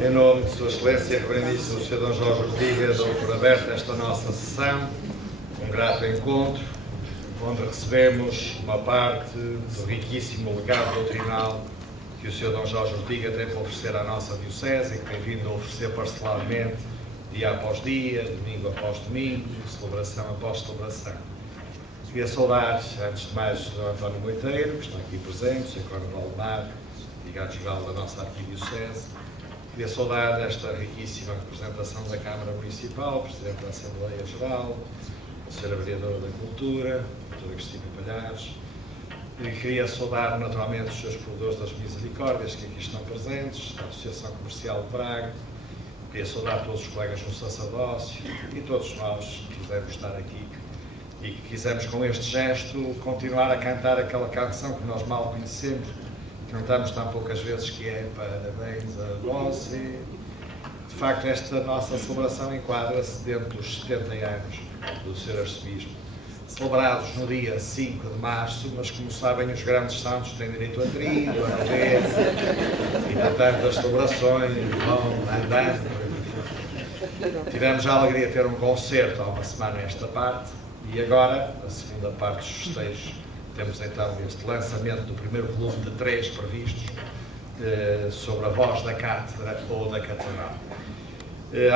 Em nome de Sua Excelência, Reverendíssimo Sr. D. Jorge Ortiga, dou por aberta esta nossa sessão, um grato encontro, onde recebemos uma parte do riquíssimo legado doutrinal que o Sr. D. Jorge Ortiga tem para oferecer à nossa Diocese e que tem vindo a oferecer parcelarmente, dia após dia, domingo após domingo, celebração após celebração. Queria saudar, antes de mais, o Sr. António Moiteiro, que está aqui presente, o Sr. Cónigo Valdemar, Vigário-Geral da nossa Arquidiocese. Queria saudar esta riquíssima representação da Câmara Municipal, Presidente da Assembleia Geral, a Sra. Vereadora da Cultura, a Dra. Cristina Palhares, e queria saudar naturalmente os seus provedores das Misericórdias que aqui estão presentes, da Associação Comercial de Braga, queria saudar todos os colegas no sacerdócio e todos nós que quisemos estar aqui e que quisemos com este gesto continuar a cantar aquela canção que nós mal conhecemos, cantamos tão poucas vezes, que é Parabéns a você. De facto, esta nossa celebração enquadra-se dentro dos 70 anos do Sr. Arcebispo, celebrados no dia 5 de março, mas como sabem, os grandes santos têm direito a trilho, a noveza, e portanto as celebrações vão andando. Tivemos a alegria de ter um concerto há uma semana esta parte, e agora, a segunda parte dos festejos, temos então este lançamento do primeiro volume de 3 previstos sobre a voz da cátedra ou da catedral.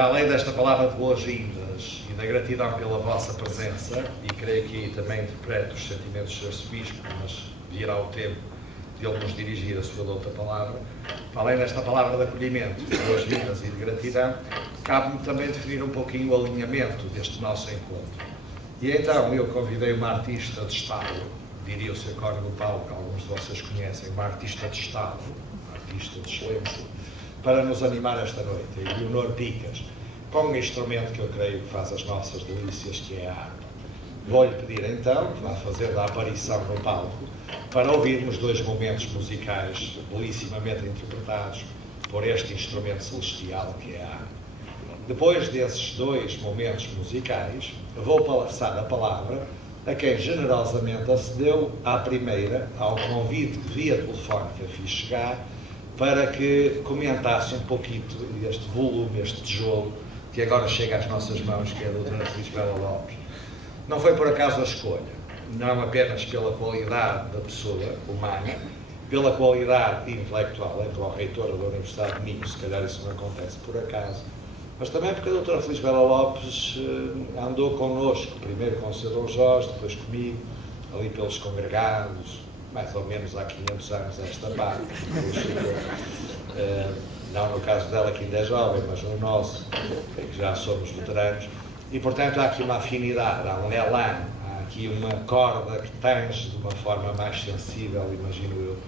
Além desta palavra de boas-vindas e da gratidão pela vossa presença, e creio que também interpreto os sentimentos do Arcebispo, mas virá o tempo de ele nos dirigir a sua outra palavra, além desta palavra de acolhimento, de boas-vindas e de gratidão, cabe-me também definir um pouquinho o alinhamento deste nosso encontro. E então eu convidei uma artista de Estado, diria o Sr. Cónigo Paulo, que alguns de vocês conhecem, uma artista de Estado, uma artista de excelência, para nos animar esta noite, a Leonor Picas, com um instrumento que eu creio que faz as nossas delícias, que é a harpa. Vou-lhe pedir então, que vá fazer a aparição no palco, para ouvirmos 2 momentos musicais belíssimamente interpretados por este instrumento celestial que é a harpa. Depois desses 2 momentos musicais, vou passar a palavra a quem generosamente acedeu à primeira, ao convite que via telefónica fiz chegar, para que comentasse um pouquinho este volume, este tijolo, que agora chega às nossas mãos, que é a doutora Lisbela Lopes. Não foi por acaso a escolha, não apenas pela qualidade da pessoa humana, pela qualidade intelectual, é como reitora da Universidade de Minho, se calhar isso não acontece por acaso, mas também porque a doutora Felisbela Lopes andou connosco, primeiro com o Sr. D. Jorge, depois comigo, ali pelos congregados, mais ou menos há 500 anos esta parte, não no caso dela que ainda é jovem, mas no nosso, que já somos veteranos, e portanto há aqui uma afinidade, há um elan, há aqui uma corda que tange de uma forma mais sensível, imagino eu.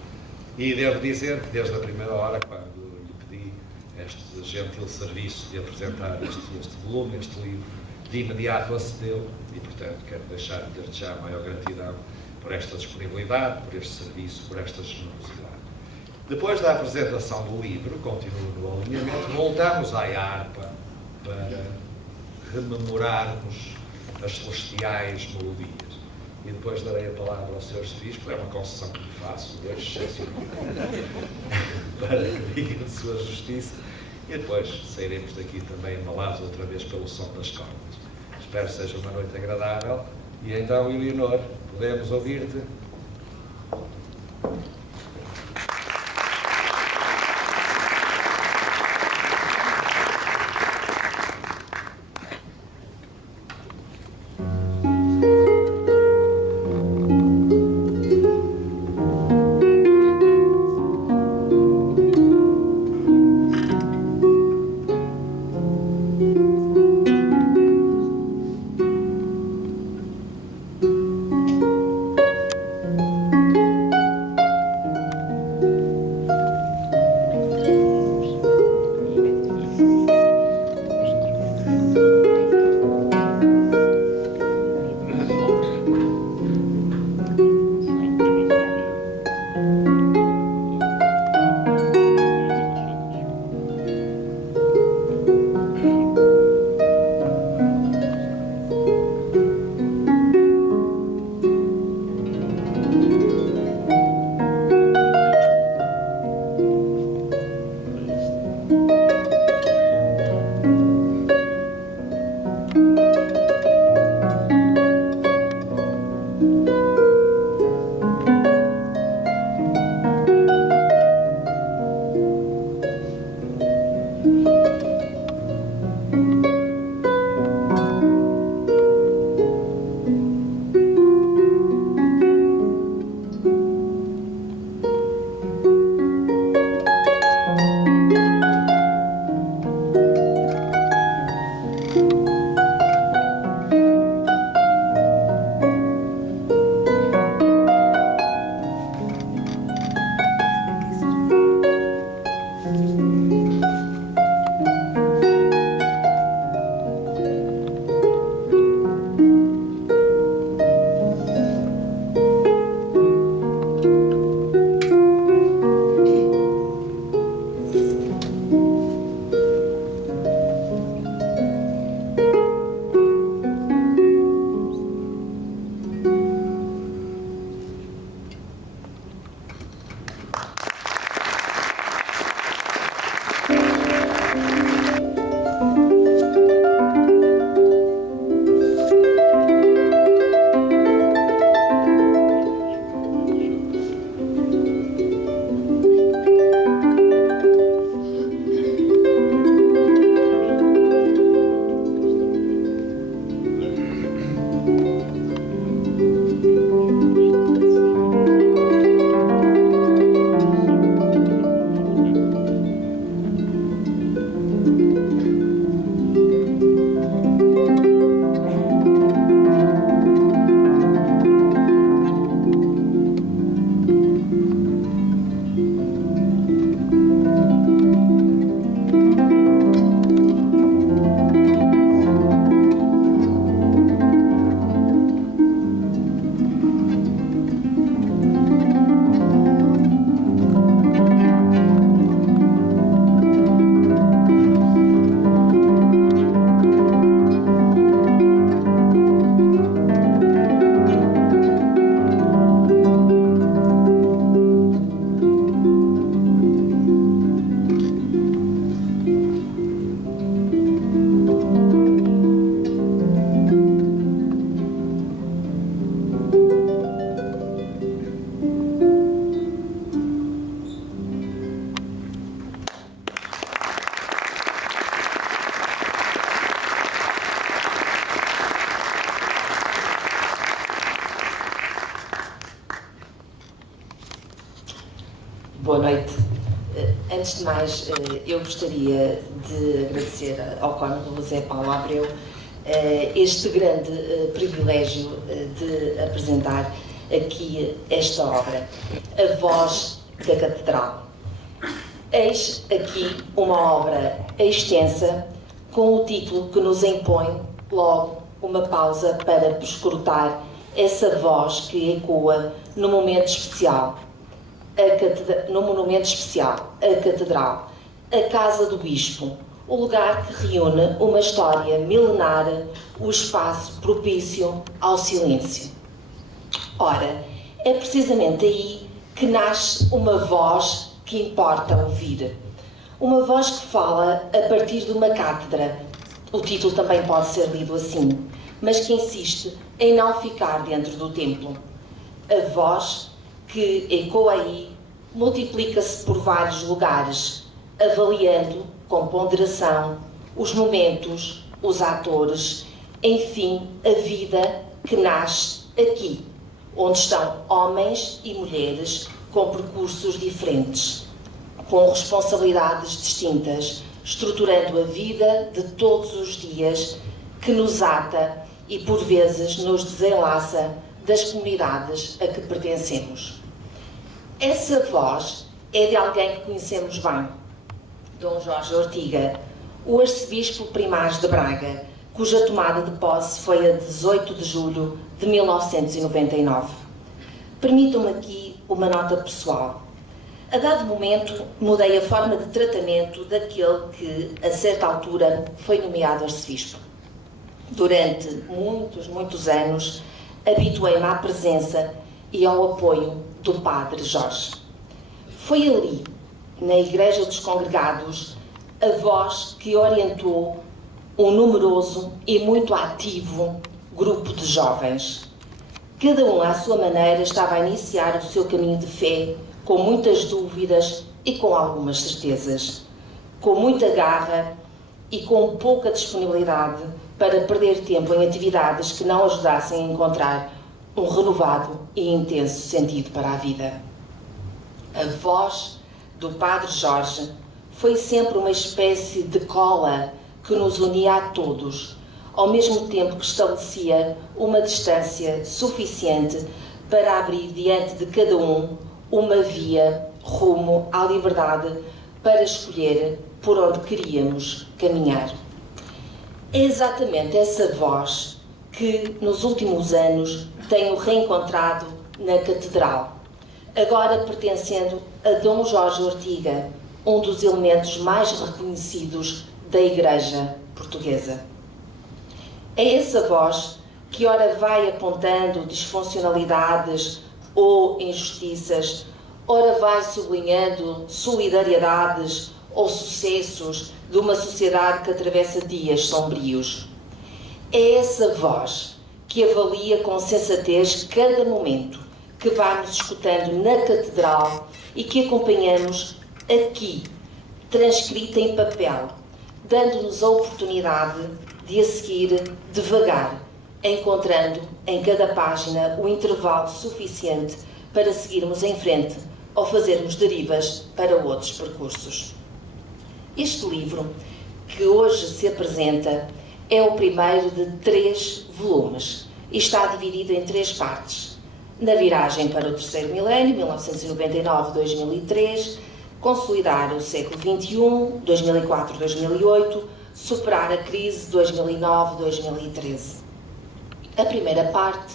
E devo dizer que desde a primeira hora, quando lhe pedi este gentil serviço de apresentar este volume, este livro, de imediato acedeu e, portanto, quero deixar desde já a maior gratidão por esta disponibilidade, por este serviço, por esta generosidade. Depois da apresentação do livro, continuo no alinhamento, voltamos à harpa para rememorarmos as celestiais melodias. E depois darei a palavra ao Sr. Arcebispo, é uma concessão que lhe faço, hoje, para que diga de sua justiça, e depois sairemos daqui também embalados outra vez pelo som das cordas. Espero que seja uma noite agradável, e então, Eleonor, podemos ouvir-te? Antes de mais, eu gostaria de agradecer ao Cônego José Paulo Abreu este grande privilégio de apresentar aqui esta obra, A Voz da Catedral. Eis aqui uma obra extensa com o título que nos impõe logo uma pausa para perscrutar essa voz que ecoa no monumento especial, a Catedral, a Casa do Bispo, o lugar que reúne uma história milenar, o espaço propício ao silêncio. Ora, é precisamente aí que nasce uma voz que importa ouvir. Uma voz que fala a partir de uma cátedra. O título também pode ser lido assim, mas que insiste em não ficar dentro do templo. A voz que ecoa aí multiplica-se por vários lugares, avaliando com ponderação os momentos, os atores, enfim, a vida que nasce aqui, onde estão homens e mulheres com percursos diferentes, com responsabilidades distintas, estruturando a vida de todos os dias que nos ata e, por vezes, nos desenlaça das comunidades a que pertencemos. Essa voz é de alguém que conhecemos bem, Dom Jorge Ortiga, o arcebispo primaz de Braga, cuja tomada de posse foi a 18 de julho de 1999. Permitam-me aqui uma nota pessoal. A dado momento, mudei a forma de tratamento daquele que, a certa altura, foi nomeado arcebispo. Durante muitos anos, habituei-me à presença e ao apoio do Padre Jorge. Foi ali, na Igreja dos Congregados, a voz que orientou um numeroso e muito ativo grupo de jovens. Cada um, à sua maneira, estava a iniciar o seu caminho de fé, com muitas dúvidas e com algumas certezas, com muita garra e com pouca disponibilidade para perder tempo em atividades que não ajudassem a encontrar um renovado e intenso sentido para a vida. A voz do Padre Jorge foi sempre uma espécie de cola que nos unia a todos, ao mesmo tempo que estabelecia uma distância suficiente para abrir diante de cada um uma via rumo à liberdade para escolher por onde queríamos caminhar. É exatamente essa voz que, nos últimos anos, tenho reencontrado na Catedral, agora pertencendo a Dom Jorge Ortiga, um dos elementos mais reconhecidos da Igreja Portuguesa. É essa voz que ora vai apontando disfuncionalidades ou injustiças, ora vai sublinhando solidariedades ou sucessos de uma sociedade que atravessa dias sombrios. É essa voz que avalia com sensatez cada momento que vamos escutando na Catedral e que acompanhamos aqui, transcrita em papel, dando-nos a oportunidade de a seguir devagar, encontrando em cada página o intervalo suficiente para seguirmos em frente ou fazermos derivas para outros percursos. Este livro, que hoje se apresenta, é o primeiro de 3 volumes e está dividido em 3 partes. Na viragem para o terceiro milénio, 1999-2003, consolidar o século XXI, 2004-2008, superar a crise, 2009-2013. A primeira parte,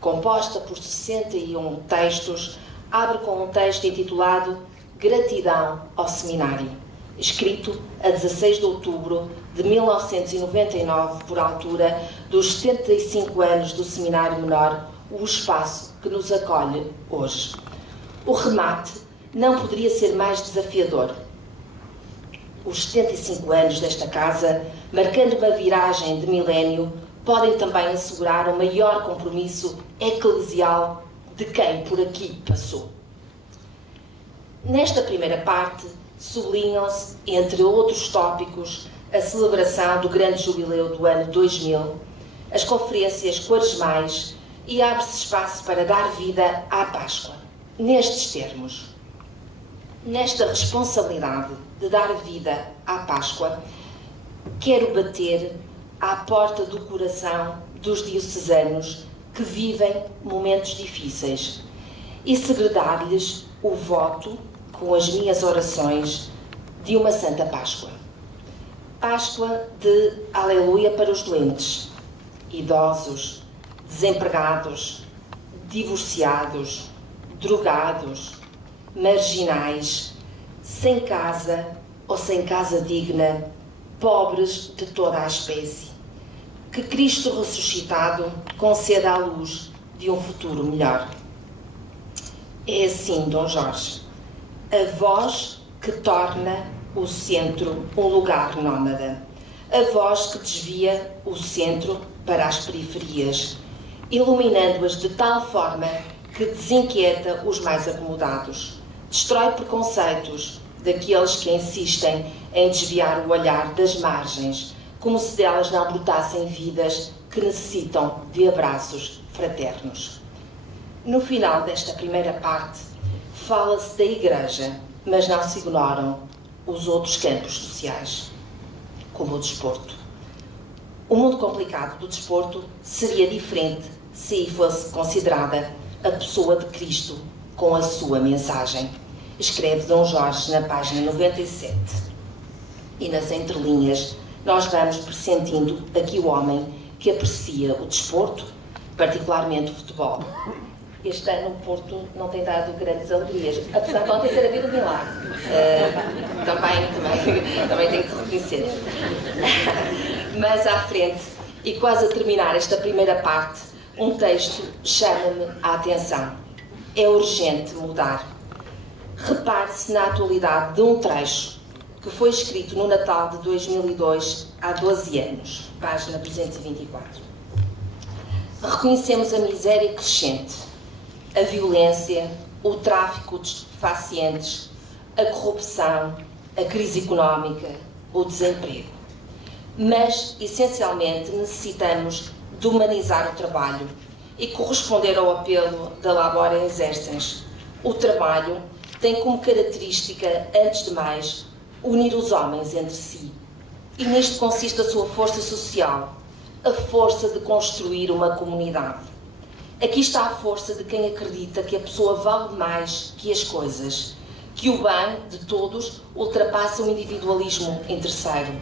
composta por 61 textos, abre com um texto intitulado Gratidão ao Seminário, escrito a 16 de outubro de 1999, por altura dos 75 anos do Seminário Menor, o espaço que nos acolhe hoje. O remate não poderia ser mais desafiador. Os 75 anos desta casa, marcando uma viragem de milénio, podem também assegurar o maior compromisso eclesial de quem por aqui passou. Nesta primeira parte, sublinham-se, entre outros tópicos, a celebração do grande jubileu do ano 2000, as conferências quaresmais e abre-se espaço para dar vida à Páscoa. Nestes termos: Nesta responsabilidade de dar vida à Páscoa, quero bater à porta do coração dos diocesanos que vivem momentos difíceis e segredar-lhes o voto, com as minhas orações, de uma Santa Páscoa. Páscoa de aleluia para os doentes, idosos, desempregados, divorciados, drogados, marginais, sem casa ou sem casa digna, pobres de toda a espécie. Que Cristo ressuscitado conceda a luz de um futuro melhor. É assim, Dom Jorge, a voz que torna o centro um lugar nómada, a voz que desvia o centro para as periferias, iluminando-as de tal forma que desinquieta os mais acomodados, destrói preconceitos daqueles que insistem em desviar o olhar das margens, como se delas não brotassem vidas que necessitam de abraços fraternos. No final desta primeira parte, fala-se da Igreja, mas não se ignoram os outros campos sociais, como o desporto. O mundo complicado do desporto seria diferente se fosse considerada a pessoa de Cristo com a sua mensagem, escreve Dom Jorge na página 97. E nas entrelinhas nós vamos pressentindo aqui o homem que aprecia o desporto, particularmente o futebol. Este ano o Porto não tem dado grandes alegrias, apesar de ontem ter havido um milagre. Também tenho que reconhecer. Mas à frente, e quase a terminar esta primeira parte, um texto chama-me a atenção. É urgente mudar. Repare-se na atualidade de um trecho que foi escrito no Natal de 2002, há 12 anos, página 224. Reconhecemos a miséria crescente, a violência, o tráfico de estupefacientes, a corrupção, a crise económica, o desemprego. Mas, essencialmente, necessitamos de humanizar o trabalho e corresponder ao apelo da Labora Exercens. O trabalho tem como característica, antes de mais, unir os homens entre si. E nisto consiste a sua força social, a força de construir uma comunidade. Aqui está a força de quem acredita que a pessoa vale mais que as coisas, que o bem de todos ultrapassa o individualismo interesseiro.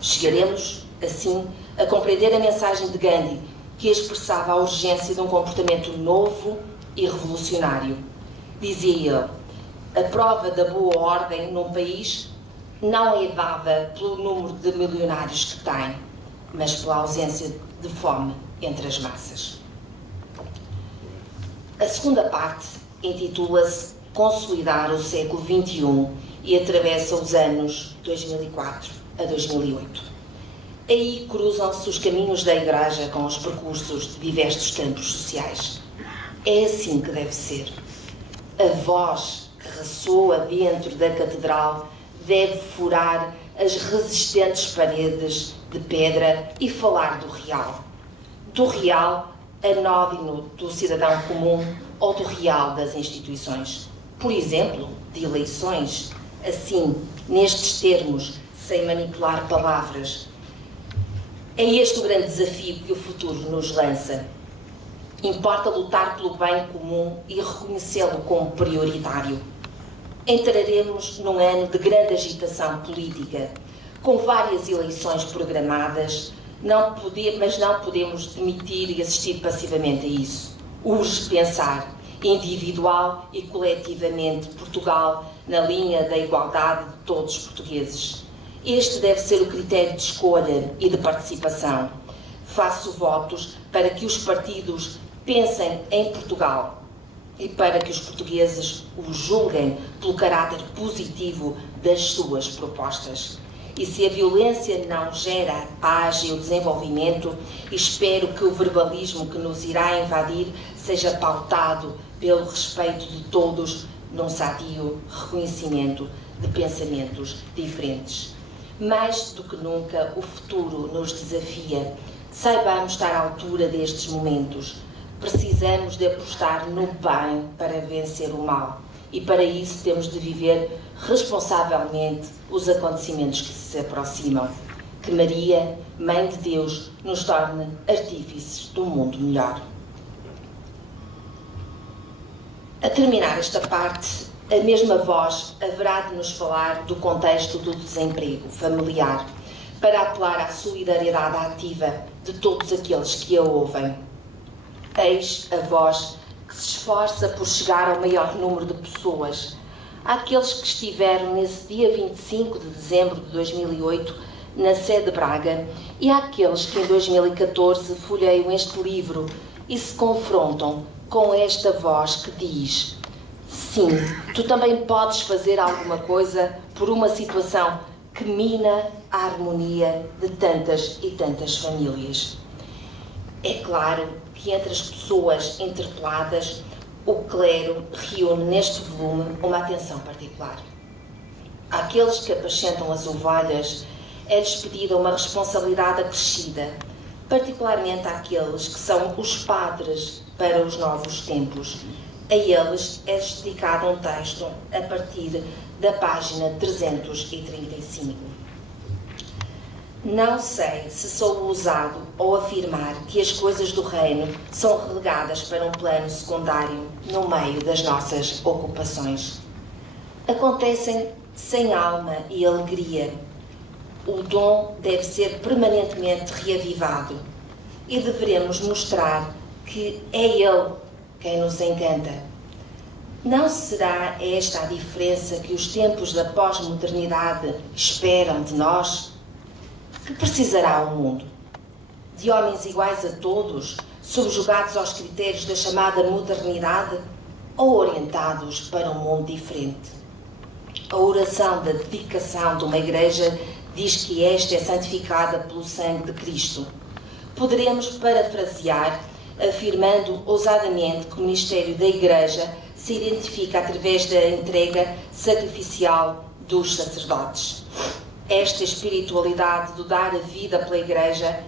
Chegaremos, assim, a compreender a mensagem de Gandhi, que expressava a urgência de um comportamento novo e revolucionário. Dizia ele, a prova da boa ordem num país não é dada pelo número de milionários que tem, mas pela ausência de fome entre as massas. A segunda parte intitula-se Consolidar o século XXI e atravessa os anos 2004 a 2008. Aí cruzam-se os caminhos da Igreja com os percursos de diversos campos sociais. É assim que deve ser. A voz que ressoa dentro da catedral deve furar as resistentes paredes de pedra e falar do real. Do real anódino do cidadão comum ou do real das instituições. Por exemplo, de eleições, assim, nestes termos, sem manipular palavras. É este o grande desafio que o futuro nos lança. Importa lutar pelo bem comum e reconhecê-lo como prioritário. Entraremos num ano de grande agitação política, com várias eleições programadas, mas não podemos demitir e assistir passivamente a isso. Urge pensar, individual e coletivamente, Portugal na linha da igualdade de todos os portugueses. Este deve ser o critério de escolha e de participação. Faço votos para que os partidos pensem em Portugal e para que os portugueses o julguem pelo caráter positivo das suas propostas. E se a violência não gera a paz e o desenvolvimento, espero que o verbalismo que nos irá invadir seja pautado pelo respeito de todos num sadio reconhecimento de pensamentos diferentes. Mais do que nunca, o futuro nos desafia. Saibamos estar à altura destes momentos. Precisamos de apostar no bem para vencer o mal e para isso temos de viver responsavelmente os acontecimentos que se aproximam. Que Maria, Mãe de Deus, nos torne artífices de um mundo melhor. A terminar esta parte, a mesma voz haverá de nos falar do contexto do desemprego familiar, para apelar à solidariedade ativa de todos aqueles que a ouvem. Eis a voz que se esforça por chegar ao maior número de pessoas, àqueles que estiveram nesse dia 25 de dezembro de 2008 na sede de Braga e àqueles que em 2014 folheiam este livro e se confrontam com esta voz que diz: sim, tu também podes fazer alguma coisa por uma situação que mina a harmonia de tantas e tantas famílias. É claro que entre as pessoas interpeladas, o clero reúne neste volume uma atenção particular. Àqueles que apacentam as ovelhas é-lhes pedida uma responsabilidade acrescida, particularmente àqueles que são os padres para os novos tempos. A eles é-lhes dedicado um texto a partir da página 335. Não sei se sou ousado ao afirmar que as coisas do reino são relegadas para um plano secundário no meio das nossas ocupações. Acontecem sem alma e alegria. O dom deve ser permanentemente reavivado e deveremos mostrar que é Ele quem nos encanta. Não será esta a diferença que os tempos da pós-modernidade esperam de nós? Que precisará o mundo? De homens iguais a todos, subjugados aos critérios da chamada modernidade, ou orientados para um mundo diferente? A oração da dedicação de uma igreja diz que esta é santificada pelo sangue de Cristo. Poderemos parafrasear, afirmando ousadamente que o ministério da Igreja se identifica através da entrega sacrificial dos sacerdotes. Esta espiritualidade do dar a vida pela Igreja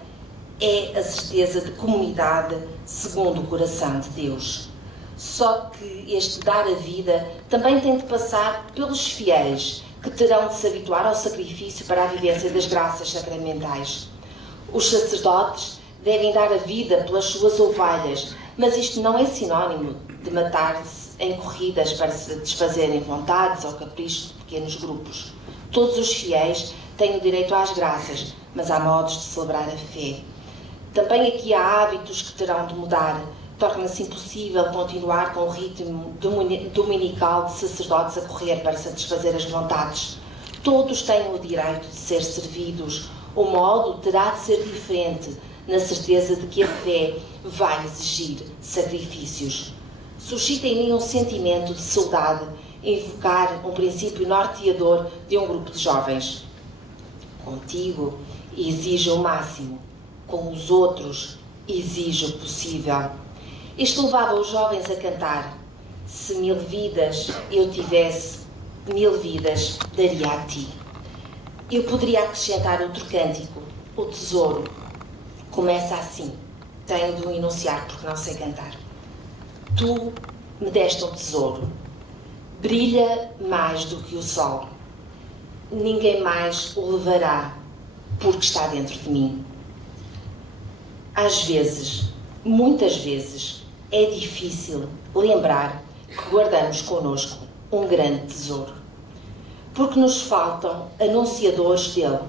é a certeza de comunidade segundo o coração de Deus. Só que este dar a vida também tem de passar pelos fiéis, que terão de se habituar ao sacrifício para a vivência das graças sacramentais. Os sacerdotes devem dar a vida pelas suas ovelhas, mas isto não é sinónimo de matar-se em corridas para se desfazerem vontades ou caprichos de pequenos grupos. Todos os fiéis têm o direito às graças, mas há modos de celebrar a fé. Também aqui há hábitos que terão de mudar. Torna-se impossível continuar com o ritmo dominical de sacerdotes a correr para satisfazer as vontades. Todos têm o direito de ser servidos. O modo terá de ser diferente, na certeza de que a fé vai exigir sacrifícios. Suscita em mim um sentimento de saudade, invocar um princípio norteador de um grupo de jovens. Contigo exijo o máximo, com os outros exijo o possível. Isto levava os jovens a cantar: se 1000 vidas eu tivesse, 1000 vidas daria a ti. Eu poderia acrescentar outro cântico, o tesouro. Começa assim, tenho de o enunciar porque não sei cantar. Tu me deste um tesouro, brilha mais do que o sol. Ninguém mais o levará, porque está dentro de mim. Às vezes, muitas vezes, é difícil lembrar que guardamos connosco um grande tesouro. Porque nos faltam anunciadores dele.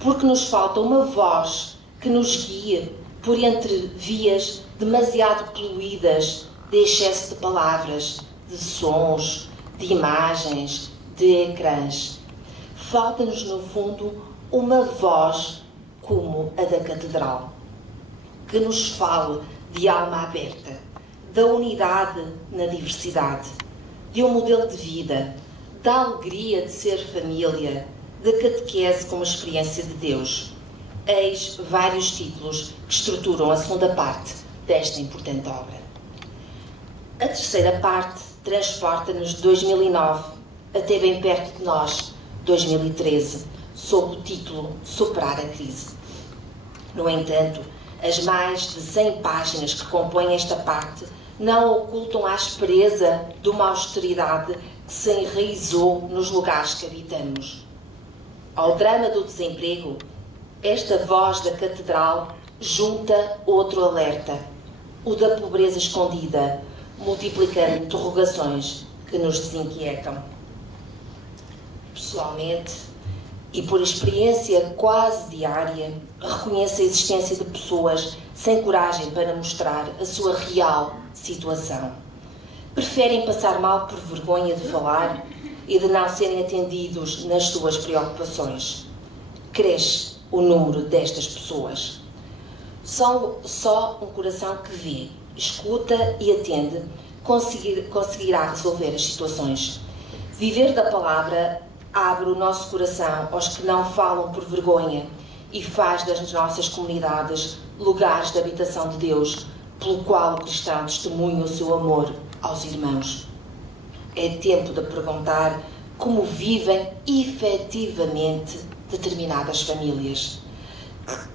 Porque nos falta uma voz que nos guie por entre vias demasiado poluídas de excesso de palavras, de sons, de imagens, de ecrãs. Falta-nos, no fundo, uma voz como a da catedral, que nos fale de alma aberta, da unidade na diversidade, de um modelo de vida, da alegria de ser família, da catequese como experiência de Deus. Eis vários títulos que estruturam a segunda parte desta importante obra. A terceira parte transporta-nos de 2009 até bem perto de nós, 2013, sob o título Superar a Crise. No entanto, as mais de 100 páginas que compõem esta parte não ocultam a aspereza de uma austeridade que se enraizou nos lugares que habitamos. Ao drama do desemprego, esta voz da Catedral junta outro alerta, o da pobreza escondida, multiplicando interrogações que nos desinquietam. Pessoalmente, e por experiência quase diária, reconheço a existência de pessoas sem coragem para mostrar a sua real situação. Preferem passar mal por vergonha de falar e de não serem atendidos nas suas preocupações. Cresce o número destas pessoas. Só um coração que vê, escuta e atende conseguirá resolver as situações. Viver da palavra abre o nosso coração aos que não falam por vergonha e faz das nossas comunidades lugares de habitação de Deus, pelo qual o cristão testemunha o seu amor aos irmãos. É tempo de perguntar como vivem efetivamente determinadas famílias.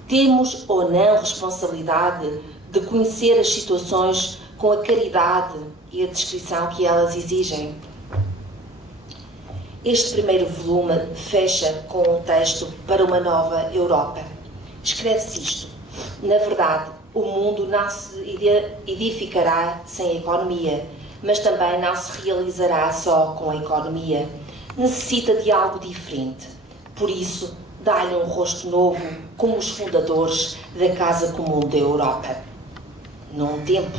Temos ou não responsabilidade de conhecer as situações com a caridade e a descrição que elas exigem? Este primeiro volume fecha com um texto para uma nova Europa. Escreve-se isto: na verdade, o mundo não se edificará sem a economia, mas também não se realizará só com a economia. Necessita de algo diferente. Por isso, dá-lhe um rosto novo, como os fundadores da Casa Comum da Europa. Num tempo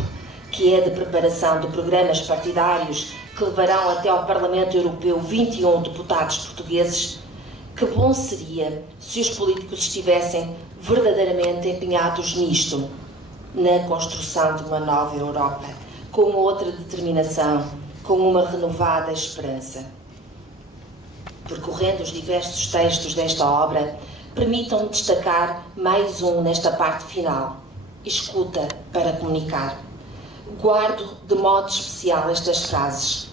que é de preparação de programas partidários que levarão até ao Parlamento Europeu 21 deputados portugueses, que bom seria se os políticos estivessem verdadeiramente empenhados nisto, na construção de uma nova Europa, com outra determinação, com uma renovada esperança. Percorrendo os diversos textos desta obra, permitam-me destacar mais um nesta parte final: escuta para comunicar. Guardo de modo especial estas frases: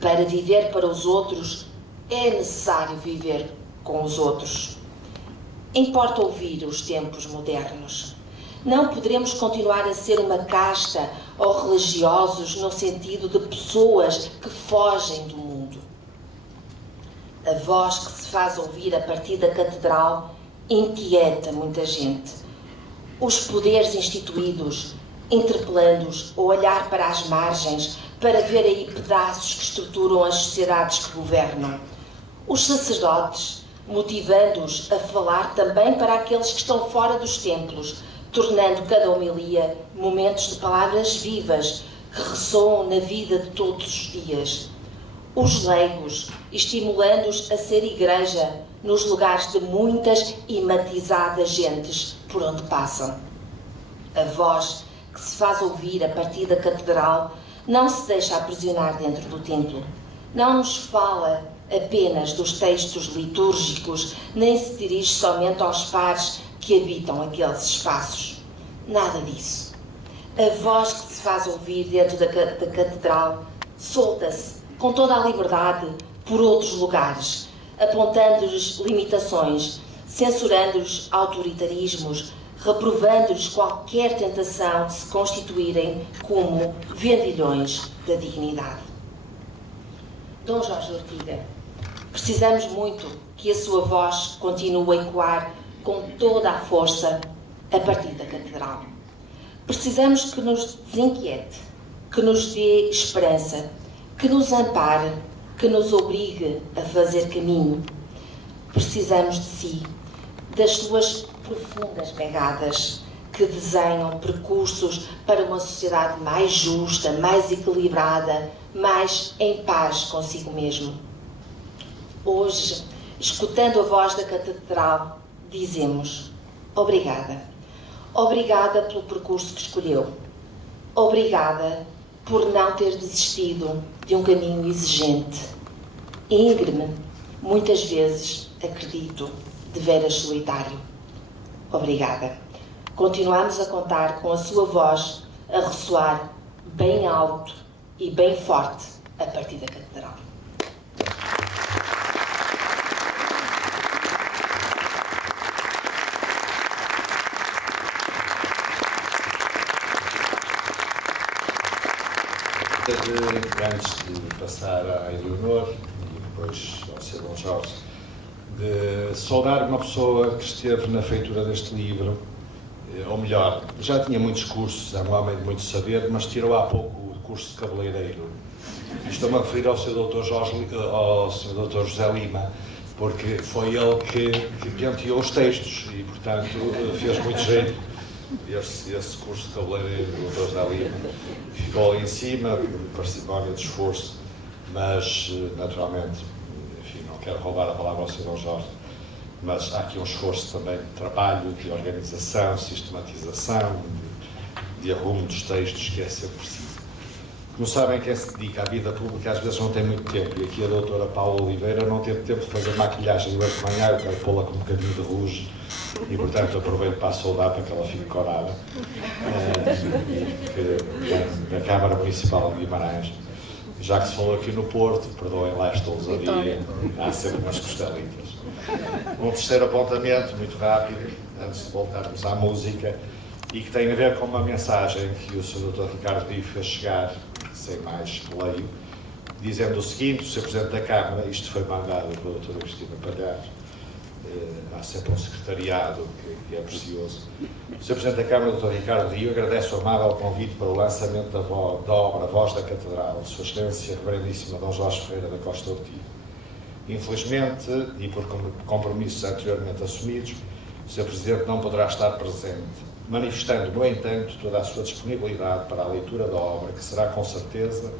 para viver para os outros, é necessário viver com os outros. Importa ouvir os tempos modernos. Não poderemos continuar a ser uma casta ou religiosos no sentido de pessoas que fogem do mundo. A voz que se faz ouvir a partir da Catedral inquieta muita gente. Os poderes instituídos, interpelando-os a olhar para as margens para ver aí pedaços que estruturam as sociedades que governam. Os sacerdotes, motivando-os a falar também para aqueles que estão fora dos templos, tornando cada homilia momentos de palavras vivas que ressoam na vida de todos os dias. Os leigos, estimulando-os a ser igreja nos lugares de muitas e matizadas gentes por onde passam. A voz que se faz ouvir a partir da Catedral não se deixa aprisionar dentro do templo. Não nos fala apenas dos textos litúrgicos, nem se dirige somente aos pares que habitam aqueles espaços. Nada disso. A voz que se faz ouvir dentro da Catedral solta-se com toda a liberdade por outros lugares, apontando-lhes limitações, censurando-lhes autoritarismos, reprovando-lhes qualquer tentação de se constituírem como vendilhões da dignidade. Dom Jorge Ortiga, precisamos muito que a sua voz continue a ecoar com toda a força a partir da Catedral. Precisamos que nos desinquiete, que nos dê esperança, que nos ampare, que nos obrigue a fazer caminho. Precisamos de si, das suas profundas pegadas que desenham percursos para uma sociedade mais justa, mais equilibrada, mais em paz consigo mesmo. Hoje, escutando a voz da Catedral, dizemos: obrigada. Obrigada pelo percurso que escolheu. Obrigada por não ter desistido de um caminho exigente, íngreme, muitas vezes, acredito, de veras solitário. Obrigada. Continuamos a contar com a sua voz a ressoar bem alto e bem forte a partir da Catedral. antes de passar à Eleonor e depois ao Sr. Dom Jorge, de saudar uma pessoa que esteve na feitura deste livro, ou melhor, já tinha muitos cursos, é um homem de muito saber, mas tirou há pouco o curso de cabeleireiro. Estou-me a referir ao Sr. Dr. José Lima, porque foi ele que penteou os textos e, portanto, fez muito jeito esse curso de cabeleireiro do Dr. José Lima. Ficou ali em cima, participou de esforço, mas, naturalmente, enfim, não quero roubar a palavra ao Sr. Dom Jorge, mas há aqui um esforço também de trabalho, de organização, sistematização, de arrumo dos textos, que é sempre preciso. Como sabem, quem se dedica à vida pública às vezes não tem muito tempo, e aqui a doutora Paula Oliveira não teve tempo de fazer maquilhagem hoje de manhã, eu quero pô-la com um bocadinho de rouge, e portanto aproveito para a saudar para que ela fique corada, da Câmara Municipal de Guimarães. Já que se falou aqui no Porto, perdoem lá esta ousadia, há sempre umas costelitas. Um terceiro apontamento, muito rápido, antes de voltarmos à música, e que tem a ver com uma mensagem que o Sr. Dr. Ricardo Rio fez chegar, sem mais leio, dizendo o seguinte: o Sr. Presidente da Câmara, isto foi mandado pela doutora Cristina Palhares, há sempre um secretariado que é precioso. O Sr. Presidente da Câmara, Dr. Ricardo Rio, agradece o amável convite para o lançamento da obra Voz da Catedral, de Sua Excelência Reverendíssima Dom Jorge Ferreira da Costa Ortiga. Infelizmente, e por compromissos anteriormente assumidos, o Sr. Presidente não poderá estar presente, manifestando, no entanto, toda a sua disponibilidade para a leitura da obra, que será, com certeza,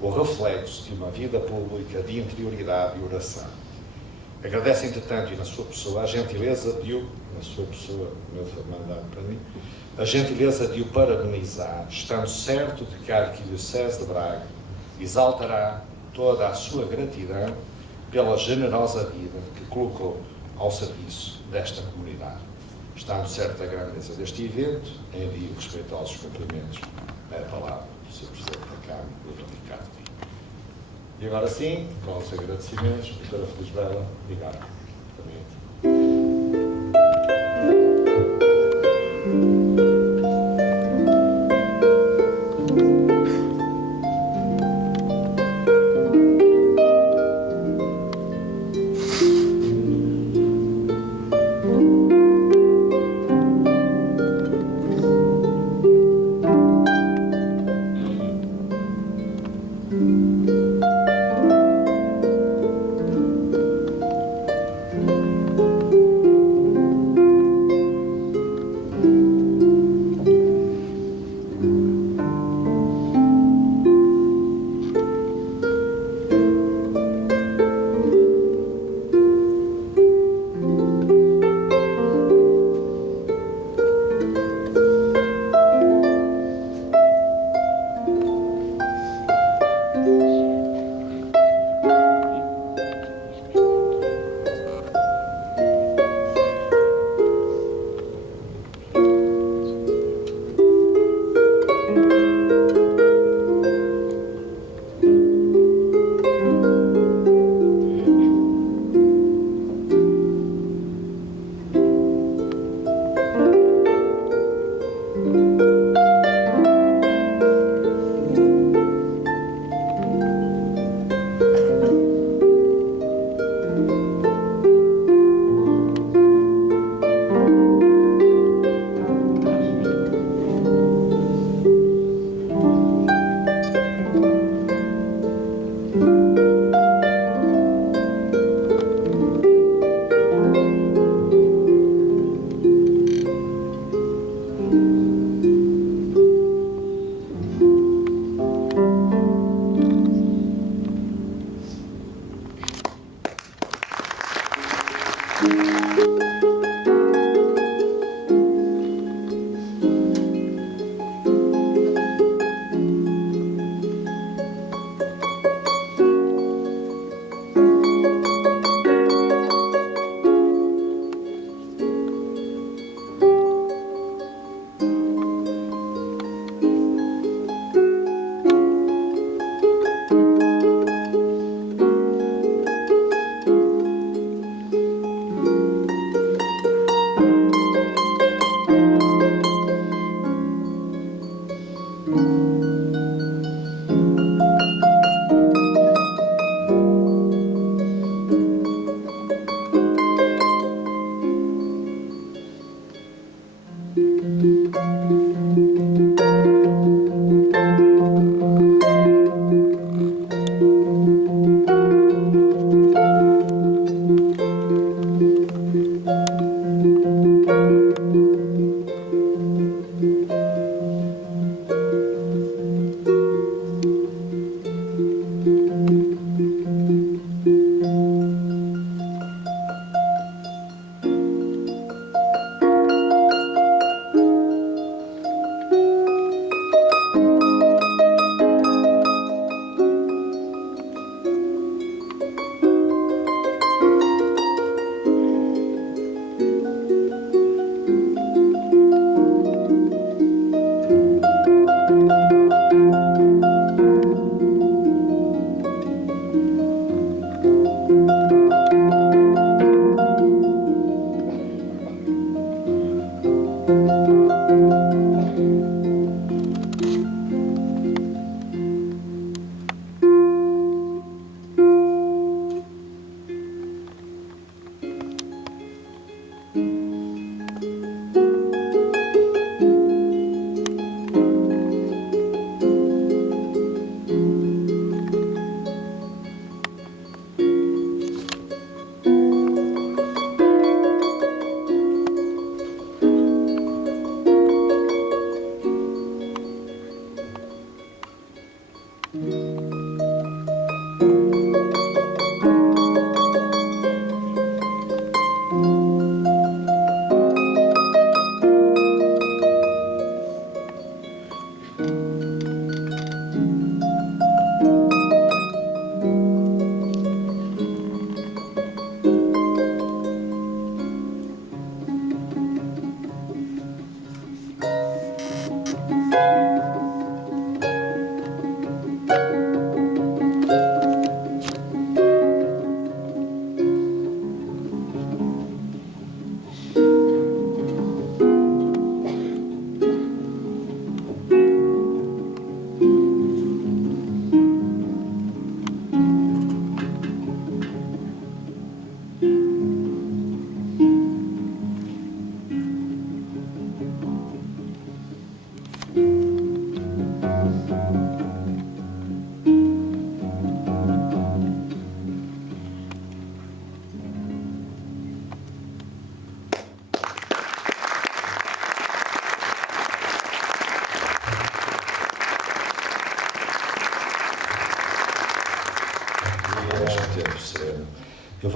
o reflexo de uma vida pública de interioridade e oração. Agradece, entretanto, e na sua pessoa, a gentileza de o, na sua pessoa, meu mandado para mim, a gentileza de o parabenizar, estando certo de que a Arquidiocese de Braga exaltará toda a sua gratidão pela generosa vida que colocou ao serviço desta comunidade. Estando certo da grandeza deste evento, envio respeitosos cumprimentos. É a palavra do Sr. Presidente da Câmara, Dr. Ricardo Rio. E agora sim, com os agradecimentos, Dra. Felisbela, obrigado.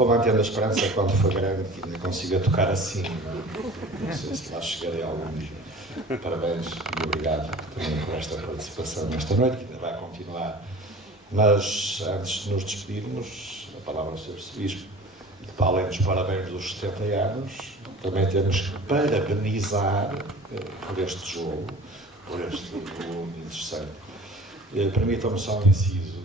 vou mantendo a esperança quando for grande que ainda consiga tocar assim. Não sei se lá chegarei a algum dia. Parabéns e obrigado também por esta participação nesta noite, que ainda vai continuar. Mas antes de nos despedirmos, a palavra ao Sr. Arcebispo, para além dos parabéns dos 70 anos, também temos que parabenizar por este jogo, por este volume interessante. Permitam-me só um inciso.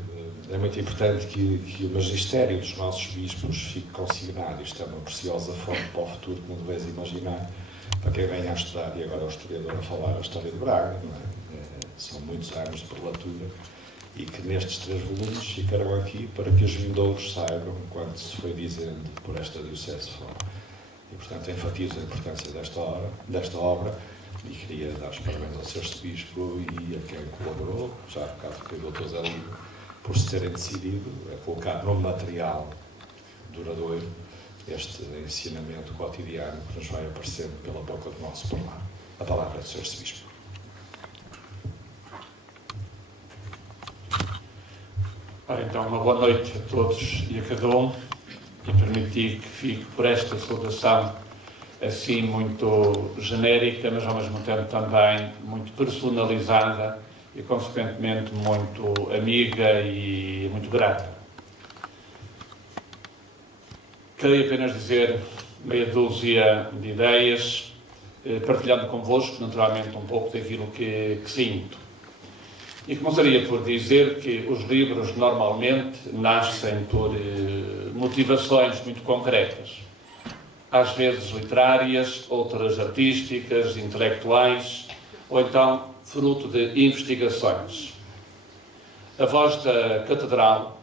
É muito importante que o magistério dos nossos bispos fique consignado. Isto é uma preciosa fonte para o futuro, como deveis imaginar, para quem venha a estudar, e agora o historiador a falar a história de Braga, não é? São muitos anos de prelatura, e que nestes 3 volumes ficarão aqui para que os vindouros saibam quanto se foi dizendo por esta diocese fora. E, portanto, enfatizo a importância desta obra, e queria dar os parabéns ao Sr. Arcebispo e a quem colaborou, já há bocado foi o Dr. Zé Lima, por se terem decidido a colocar no material duradouro este ensinamento cotidiano que nos vai aparecendo pela boca do nosso parlado. A palavra é do Sr. Arcebispo. Ora, então, uma boa noite a todos e a cada um, e permitir que fique por esta saudação assim muito genérica, mas ao mesmo tempo também muito personalizada e, consequentemente, muito amiga e muito grata. Queria apenas dizer meia dúzia de ideias, partilhando convosco, naturalmente, um pouco daquilo que sinto. E começaria por dizer que os livros normalmente nascem por motivações muito concretas, às vezes literárias, outras artísticas, intelectuais, ou então fruto de investigações. A voz da catedral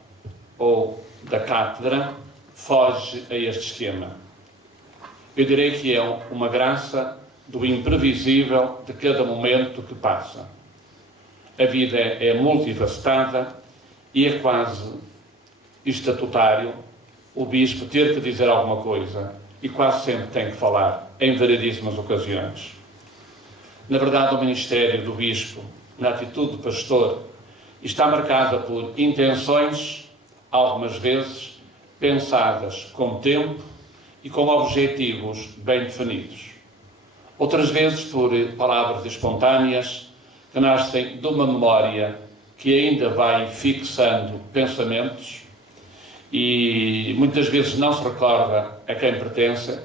ou da cátedra foge a este esquema. Eu direi que é uma graça do imprevisível de cada momento que passa. A vida é multifacetada e é quase estatutário o bispo ter que dizer alguma coisa, e quase sempre tem que falar em variedíssimas ocasiões. Na verdade, o ministério do bispo, na atitude do pastor, está marcada por intenções, algumas vezes, pensadas com tempo e com objetivos bem definidos. Outras vezes por palavras espontâneas que nascem de uma memória que ainda vai fixando pensamentos e muitas vezes não se recorda a quem pertence,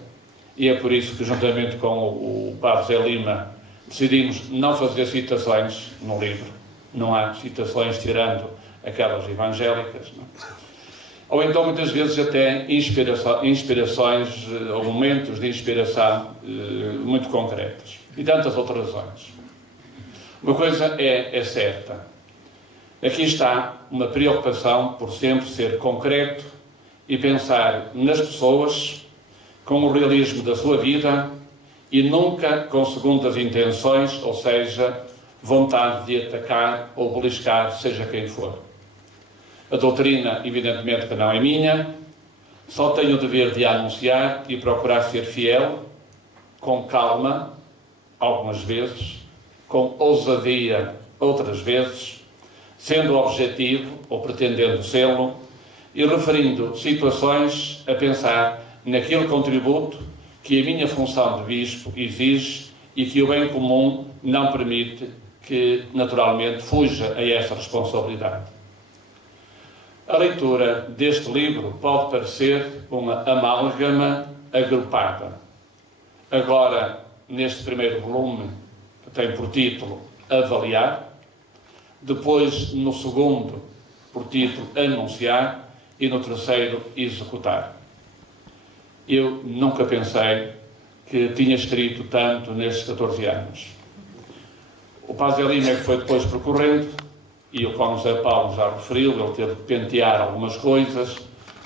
e é por isso que, juntamente com o Padre Zé Lima, decidimos não fazer citações no livro. Não há citações tirando aquelas evangélicas, não? Ou então, muitas vezes, até inspirações ou momentos de inspiração muito concretos. E tantas outras razões. Uma coisa é certa. Aqui está uma preocupação por sempre ser concreto e pensar nas pessoas com o realismo da sua vida e nunca com segundas intenções, ou seja, vontade de atacar ou beliscar seja quem for. A doutrina, evidentemente, que não é minha, só tenho o dever de a anunciar e procurar ser fiel, com calma, algumas vezes, com ousadia, outras vezes, sendo objetivo, ou pretendendo sê-lo, e referindo situações a pensar naquele contributo que a minha função de bispo exige e que o bem comum não permite que, naturalmente, fuja a essa responsabilidade. A leitura deste livro pode parecer uma amálgama agrupada. Agora, neste primeiro volume, que tem por título Avaliar, depois, no segundo, por título Anunciar, e no terceiro, Executar. Eu nunca pensei que tinha escrito tanto nestes 14 anos. O Padre Zé Lima é que foi depois percorrendo, e o Cão José Paulo já referiu, ele teve de pentear algumas coisas,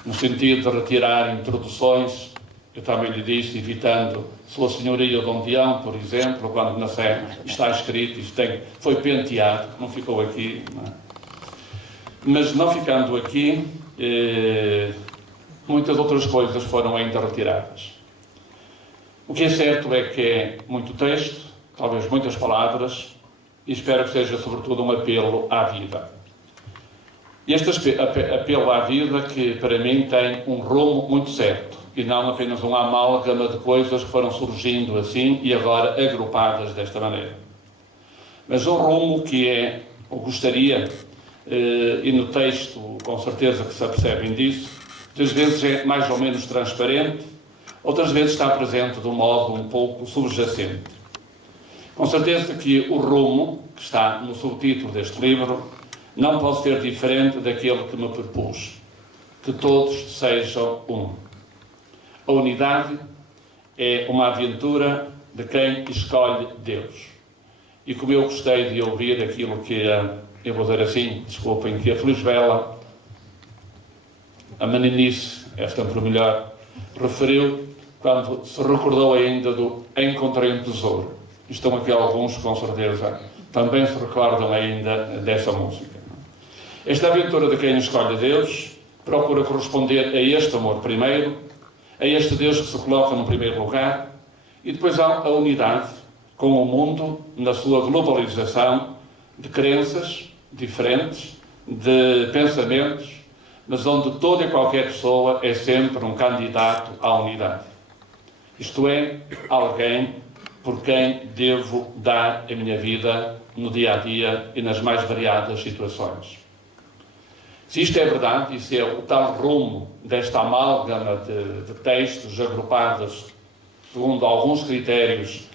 no sentido de retirar introduções. Eu também lhe disse, evitando Sua Senhoria o Dom Dião, por exemplo, quando na Sé está escrito, isto foi penteado, não ficou aqui. Não é? Mas não ficando aqui, muitas outras coisas foram ainda retiradas. O que é certo é que é muito texto, talvez muitas palavras, e espero que seja sobretudo um apelo à vida. Este apelo à vida que, para mim, tem um rumo muito certo e não apenas uma amálgama de coisas que foram surgindo assim e agora agrupadas desta maneira. Mas um rumo que é, eu gostaria, e no texto com certeza que se apercebem disso, muitas vezes é mais ou menos transparente, outras vezes está presente de um modo um pouco subjacente. Com certeza que o rumo, que está no subtítulo deste livro, não pode ser diferente daquele que me propus, que todos sejam um. A unidade é uma aventura de quem escolhe Deus. E como eu gostei de ouvir aquilo que, eu vou dizer assim, desculpem, que a Felisbela, a meninice, esta por melhor, referiu quando se recordou ainda do Encontrei um Tesouro. Estão aqui alguns, com certeza, também se recordam ainda dessa música. Esta aventura de quem escolhe Deus procura corresponder a este amor primeiro, a este Deus que se coloca no primeiro lugar, e depois há a unidade com o mundo na sua globalização de crenças diferentes, de pensamentos, mas onde toda e qualquer pessoa é sempre um candidato à unidade. Isto é, alguém por quem devo dar a minha vida no dia-a-dia e nas mais variadas situações. Se isto é verdade, e se é o tal rumo desta amálgama de textos agrupados segundo alguns critérios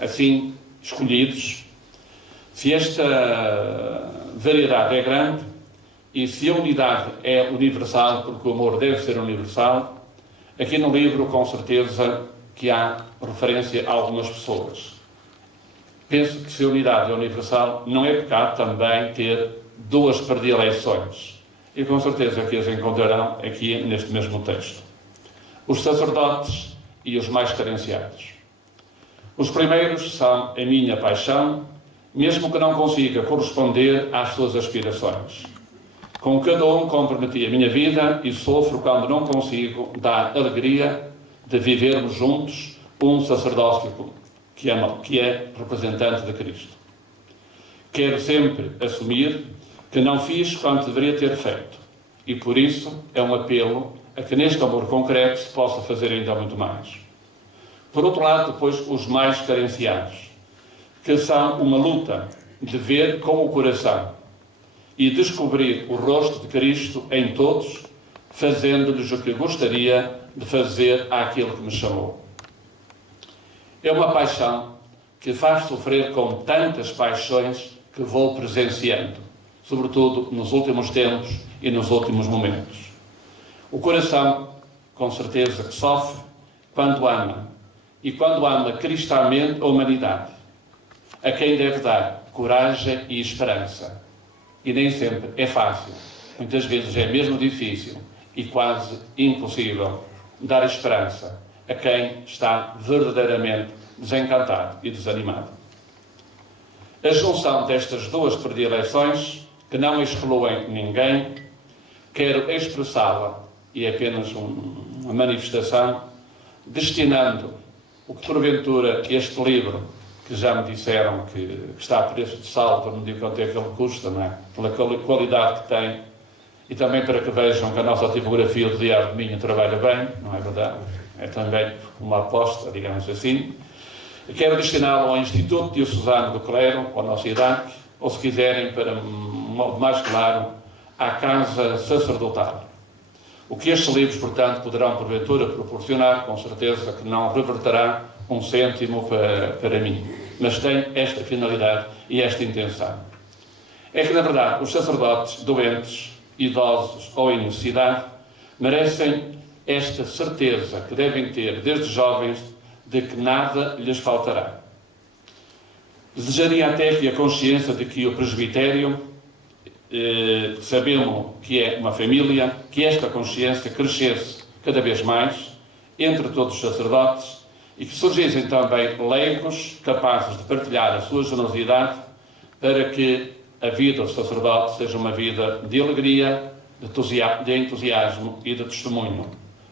assim escolhidos, se esta variedade é grande e se a unidade é universal, porque o amor deve ser universal, aqui no livro com certeza que há referência a algumas pessoas. Penso que se a unidade é universal, não é pecado também ter duas predileções. E com certeza que as encontrarão aqui neste mesmo texto. Os sacerdotes e os mais carenciados. Os primeiros são a minha paixão, mesmo que não consiga corresponder às suas aspirações. Com cada um comprometi a minha vida e sofro quando não consigo dar alegria de vivermos juntos um sacerdócio que é representante de Cristo. Quero sempre assumir que não fiz quanto deveria ter feito e por isso é um apelo a que neste amor concreto se possa fazer ainda muito mais. Por outro lado, depois, os mais carenciados, que são uma luta de ver com o coração e descobrir o rosto de Cristo em todos, fazendo-lhes o que gostaria de fazer àquele que me chamou. É uma paixão que faz sofrer com tantas paixões que vou presenciando, sobretudo nos últimos tempos e nos últimos momentos. O coração, com certeza, que sofre quando ama, e quando ama cristamente a humanidade, a quem deve dar coragem e esperança. E nem sempre é fácil, muitas vezes é mesmo difícil e quase impossível dar esperança a quem está verdadeiramente desencantado e desanimado. A junção destas duas predileções, que não excluem ninguém, quero expressá-la, e é apenas uma manifestação, destinando o que porventura este livro, que já me disseram que está a preço de saldo, não digo quanto é que ele custa, não é? Pela qualidade que tem, e também para que vejam que a nossa tipografia do Diário de Minho trabalha bem, não é verdade? É também uma aposta, digamos assim. Quero destiná-lo ao Instituto Diocesano do Clero, ao nosso IDAC, ou se quiserem, para um modo mais claro, à Casa Sacerdotal. O que estes livros, portanto, poderão porventura proporcionar, com certeza que não reverterá um cêntimo para mim, mas tem esta finalidade e esta intenção. É que, na verdade, os sacerdotes doentes, idosos ou em necessidade, merecem esta certeza que devem ter desde jovens de que nada lhes faltará. Desejaria até que a consciência de que o presbitério, sabemos que é uma família, que esta consciência crescesse cada vez mais entre todos os sacerdotes e que surgissem também leigos capazes de partilhar a sua generosidade para que a vida do sacerdote seja uma vida de alegria, de entusiasmo e de testemunho,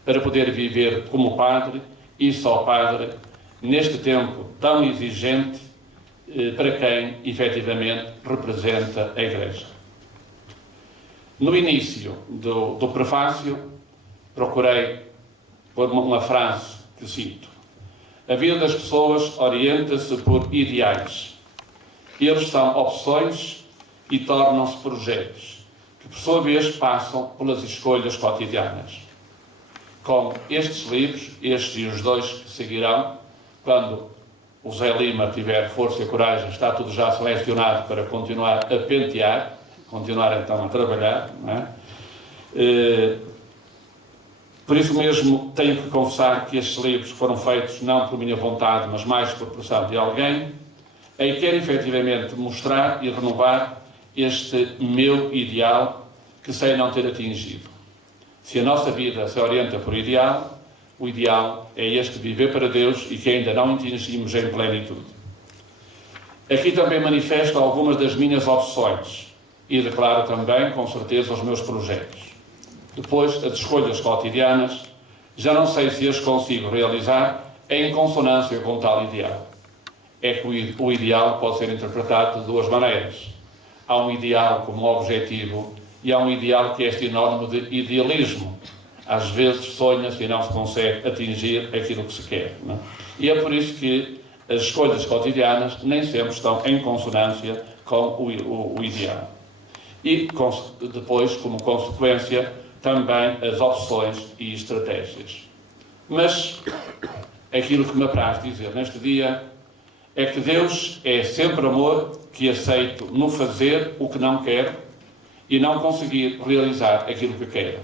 para poder viver como padre e só padre neste tempo tão exigente para quem efetivamente representa a Igreja. No início do prefácio, procurei pôr uma frase que cito: a vida das pessoas orienta-se por ideais. Eles são opções e tornam-se projetos, que por sua vez passam pelas escolhas cotidianas. Com estes livros, estes e os dois que seguirão, quando o Zé Lima tiver força e coragem, está tudo já selecionado para continuar a pentear, continuar então a trabalhar, não é? Por isso mesmo tenho que confessar que estes livros foram feitos não por minha vontade, mas mais por pressão de alguém, e quero efetivamente mostrar e renovar este meu ideal que sei não ter atingido. Se a nossa vida se orienta por ideal, o ideal é este viver para Deus e que ainda não atingimos em plenitude. Aqui também manifesto algumas das minhas opções e declaro também, com certeza, os meus projetos. Depois, as escolhas cotidianas, já não sei se as consigo realizar em consonância com tal ideal. É que o ideal pode ser interpretado de duas maneiras. Há um ideal como objetivo e há um ideal que é sinónimo de idealismo. Às vezes sonha-se e não se consegue atingir aquilo que se quer. Não é? E é por isso que as escolhas cotidianas nem sempre estão em consonância com o ideal. E depois, como consequência, também as opções e estratégias. Mas aquilo que me apraz dizer neste dia é que Deus é sempre amor, que aceito no fazer o que não quero e não conseguir realizar aquilo que quero.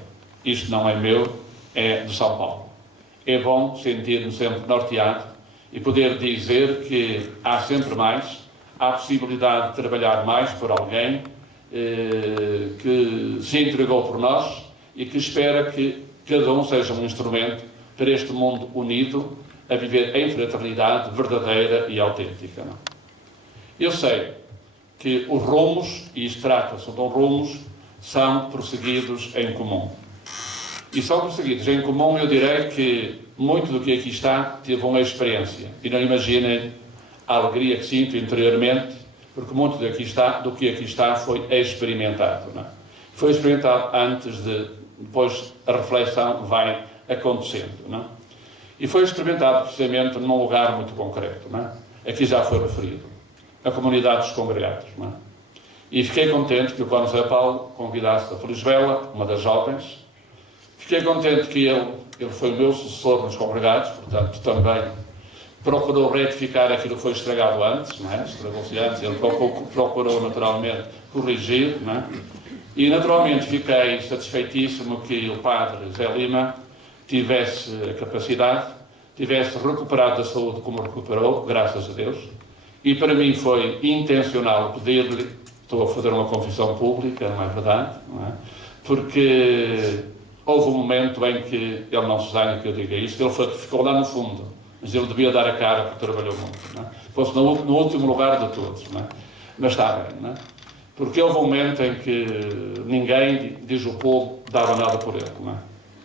Isto não é meu, é de São Paulo. É bom sentir-me sempre norteado e poder dizer que há sempre mais, há a possibilidade de trabalhar mais por alguém que se entregou por nós e que espera que cada um seja um instrumento para este mundo unido a viver em fraternidade verdadeira e autêntica. Não? Eu sei que os rumos, e isto trata-se de rumos, são prosseguidos em comum. E são prosseguidos em comum, eu direi que muito do que aqui está teve uma experiência. E não imaginem a alegria que sinto interiormente, porque muito do que aqui está foi experimentado. Não é? Foi experimentado antes depois a reflexão vai acontecendo. Não é? E foi experimentado precisamente num lugar muito concreto. Não é? Aqui já foi referido. A comunidade dos congregados. Não é? E fiquei contente que o Cónigo José Paulo convidasse a Felisbela, uma das jovens. Fiquei contente que ele foi o meu sucessor nos congregados, portanto também procurou retificar aquilo que foi estragado antes, não é? Estragou-se antes, ele procurou naturalmente corrigir, não é? E naturalmente fiquei satisfeitíssimo que o padre Zé Lima tivesse a capacidade, tivesse recuperado da saúde como recuperou, graças a Deus, e para mim foi intencional pedir-lhe, estou a fazer uma confissão pública, não é verdade, não é? Porque houve um momento em que ele não se zanha que eu diga isto, ele ficou lá no fundo, mas ele devia dar a cara porque trabalhou muito, não é? Fosse no último lugar de todos, não é? Mas está bem, não é? Porque houve um momento em que ninguém, diz o povo, dava nada por ele, não é?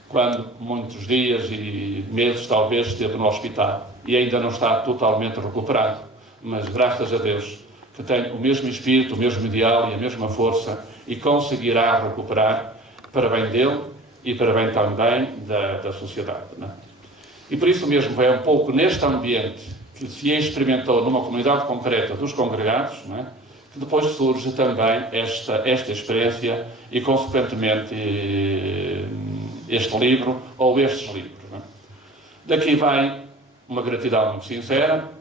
Quando muitos dias e meses talvez esteve no hospital e ainda não está totalmente recuperado, mas graças a Deus que tem o mesmo espírito, o mesmo ideal e a mesma força e conseguirá recuperar para bem dele e para bem também da sociedade. Não é? E por isso mesmo é um pouco neste ambiente que se experimentou numa comunidade concreta dos congregados, não é? Que depois surge também esta experiência e, consequentemente, este livro ou estes livros. Não é? Daqui vai uma gratidão muito sincera,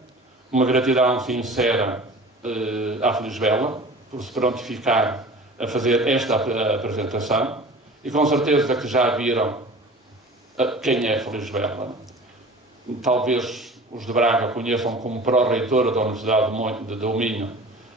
à Felisbela, por se prontificar a fazer esta apresentação, e com certeza que já viram quem é Felisbela. Talvez os de Braga conheçam como pró-reitora da Universidade de Minho,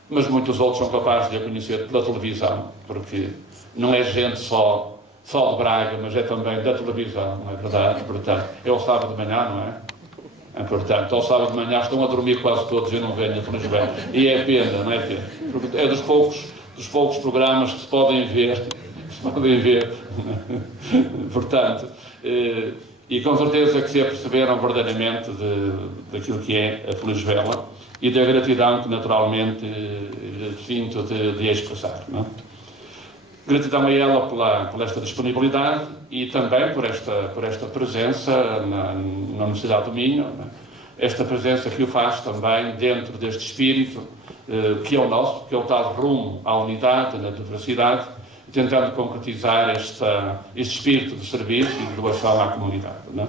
mas muitos outros são capazes de a conhecer pela televisão, porque não é gente só de Braga, mas é também da televisão, não é verdade? Portanto, é ao sábado de manhã, não é? Portanto, ao sábado de manhã estão a dormir quase todos e não venho a Felisbela. E é pena, não é pena? Porque é dos poucos programas que se podem ver. Portanto, e com certeza que se aperceberam verdadeiramente daquilo que é a Felisbela e da gratidão que naturalmente sinto de expressar. Não? Gratidão a ela por esta disponibilidade e também por esta presença na Universidade do Minho, né? Esta presença que o faz também dentro deste espírito que é o nosso, que é o tal rumo à unidade, na diversidade, tentando concretizar este espírito de serviço e de doação à comunidade. Né?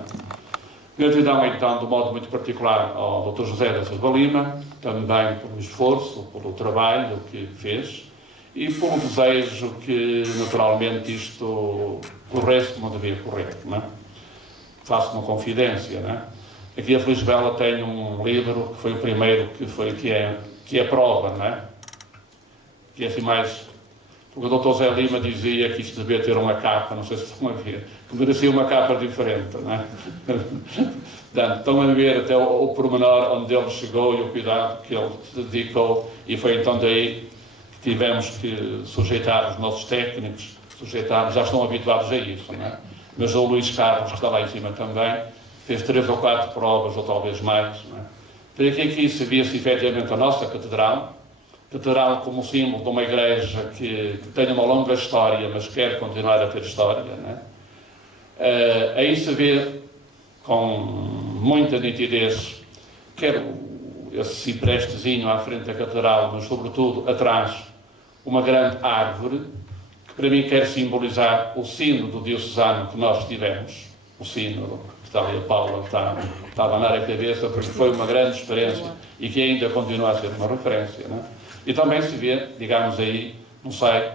Gratidão, então, de modo muito particular ao Dr. José da Silva Lima, também pelo esforço, pelo trabalho que fez e pelo desejo que, naturalmente, isto corresse como devia correr. Né? Faço uma confidência. Né? Aqui a Feliz Bela tem um livro que foi o primeiro, que é prova, né? Que é assim mais... Porque o Dr. Zé Lima dizia que isto devia ter uma capa, não sei se estão a ver, que merecia uma capa diferente, não é? Portanto, estão a ver até o pormenor onde ele chegou e o cuidado que ele se dedicou, e foi então daí que tivemos que sujeitar os nossos técnicos, já estão habituados a isso, não é? Mas o Luís Carlos, que está lá em cima também, fez 3 ou 4 provas, ou talvez mais, não é? Então aqui se via-se efetivamente a nossa catedral como símbolo de uma igreja que tem uma longa história, mas quer continuar a ter história. Né? Aí se vê com muita nitidez, quer esse ciprestezinho à frente da catedral, mas sobretudo atrás uma grande árvore, que para mim quer simbolizar o sínodo diocesano que nós tivemos, o sínodo, que está ali a Paula, está a abanar a cabeça, porque foi uma grande experiência e que ainda continua a ser uma referência. Né? E também se vê, digamos aí, não sei,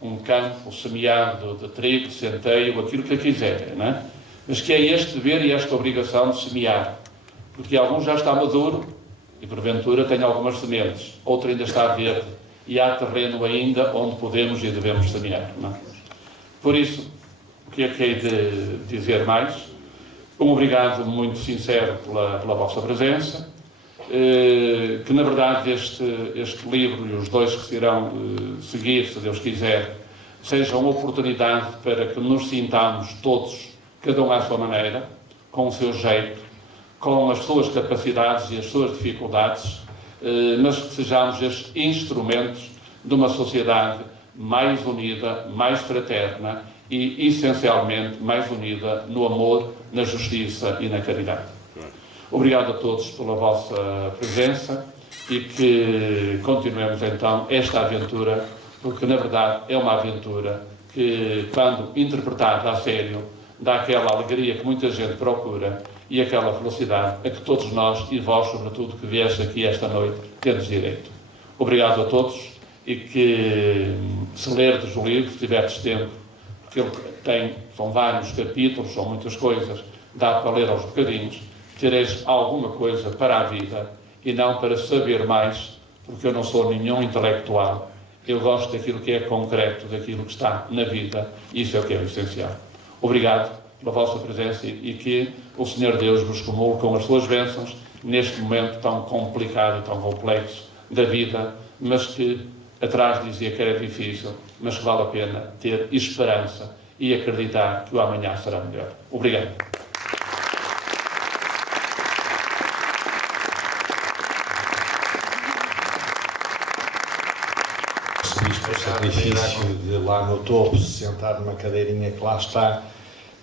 um campo semeado de trigo, de centeio, aquilo que quiserem, não é? Mas que é este dever e esta obrigação de semear. Porque algum já está maduro e, porventura, tem algumas sementes. Outro ainda está verde e há terreno ainda onde podemos e devemos semear, não é? Por isso, o que é que hei de dizer mais? Um obrigado muito sincero pela vossa presença. Que na verdade este livro e os 2 que se irão seguir, se Deus quiser, sejam uma oportunidade para que nos sintamos todos, cada um à sua maneira, com o seu jeito, com as suas capacidades e as suas dificuldades, mas que sejamos estes instrumentos de uma sociedade mais unida, mais fraterna e, essencialmente, mais unida no amor, na justiça e na caridade. Obrigado a todos pela vossa presença e que continuemos então esta aventura, porque na verdade é uma aventura que, quando interpretada a sério, dá aquela alegria que muita gente procura e aquela felicidade a que todos nós, e vós sobretudo que vieste aqui esta noite, tendes direito. Obrigado a todos e que, se lerdes o livro, se tiverdes tempo, porque ele são vários capítulos, são muitas coisas, dá para ler aos bocadinhos, tereis alguma coisa para a vida e não para saber mais, porque eu não sou nenhum intelectual. Eu gosto daquilo que é concreto, daquilo que está na vida, e isso é o que é o essencial. Obrigado pela vossa presença e que o Senhor Deus vos comule com as suas bênçãos neste momento tão complicado e tão complexo da vida, mas que atrás dizia que era difícil, mas que vale a pena ter esperança e acreditar que o amanhã será melhor. Obrigado. O sacrifício de lá no topo se sentar numa cadeirinha que lá está,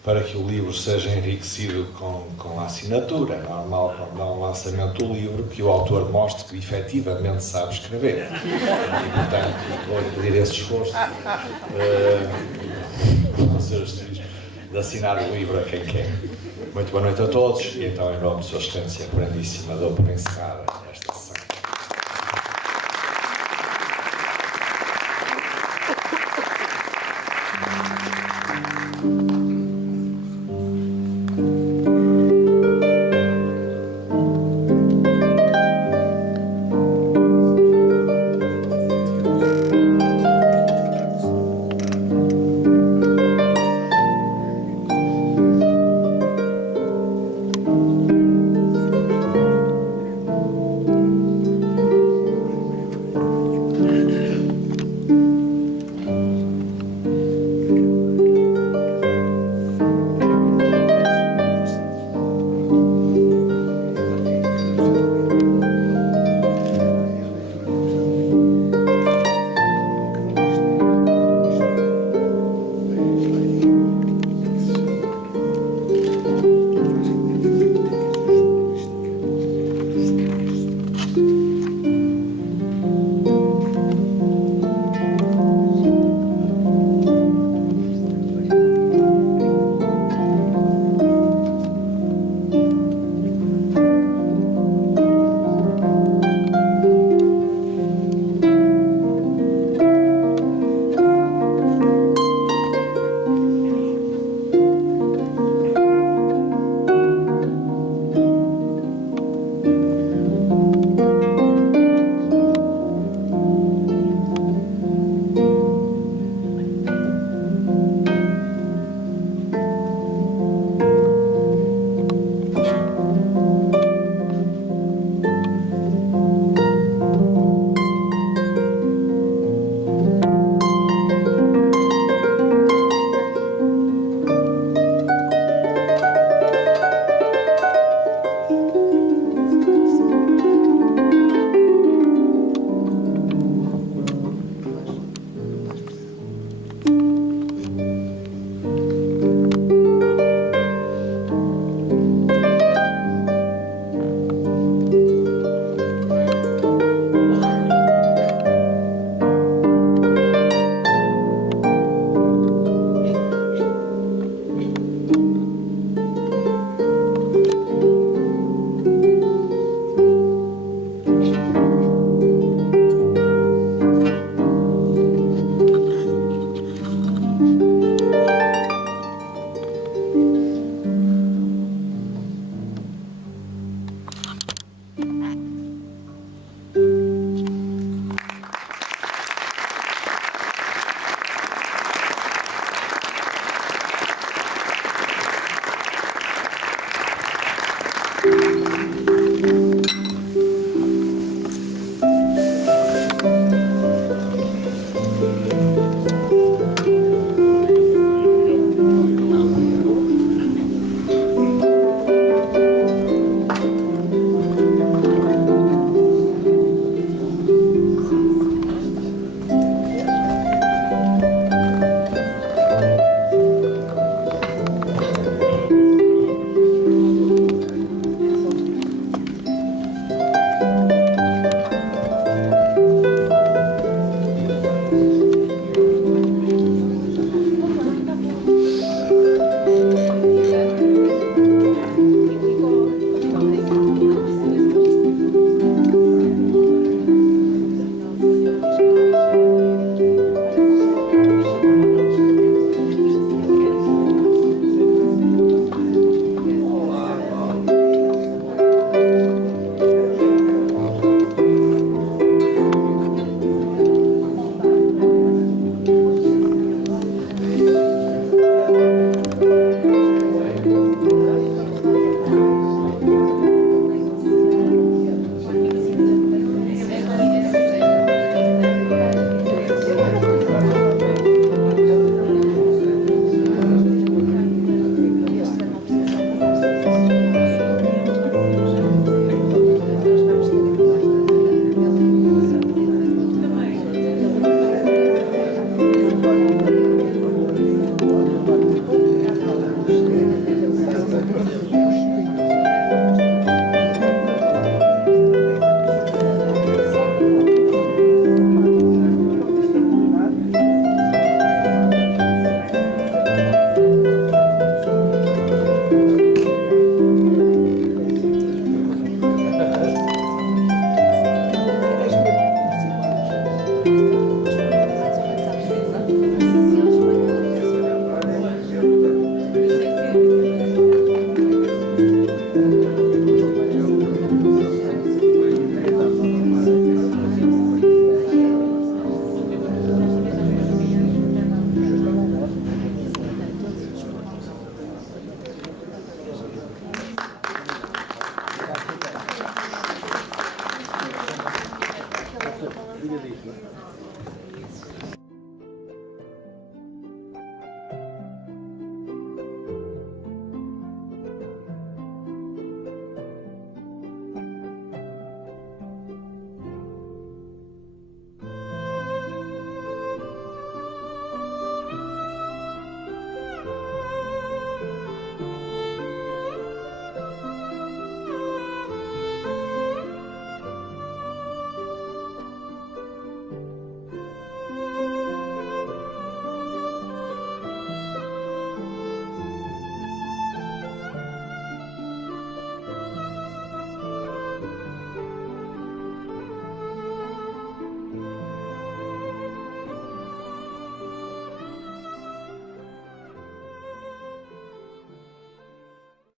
para que o livro seja enriquecido com a assinatura. É normal, quando dá um lançamento do livro, que o autor mostre que efetivamente sabe escrever. E, portanto, vou pedir esse esforço de assinar o livro a quem quer. Muito boa noite a todos e então, em nome de Sua Excelência Grandíssima, dou por encerrada esta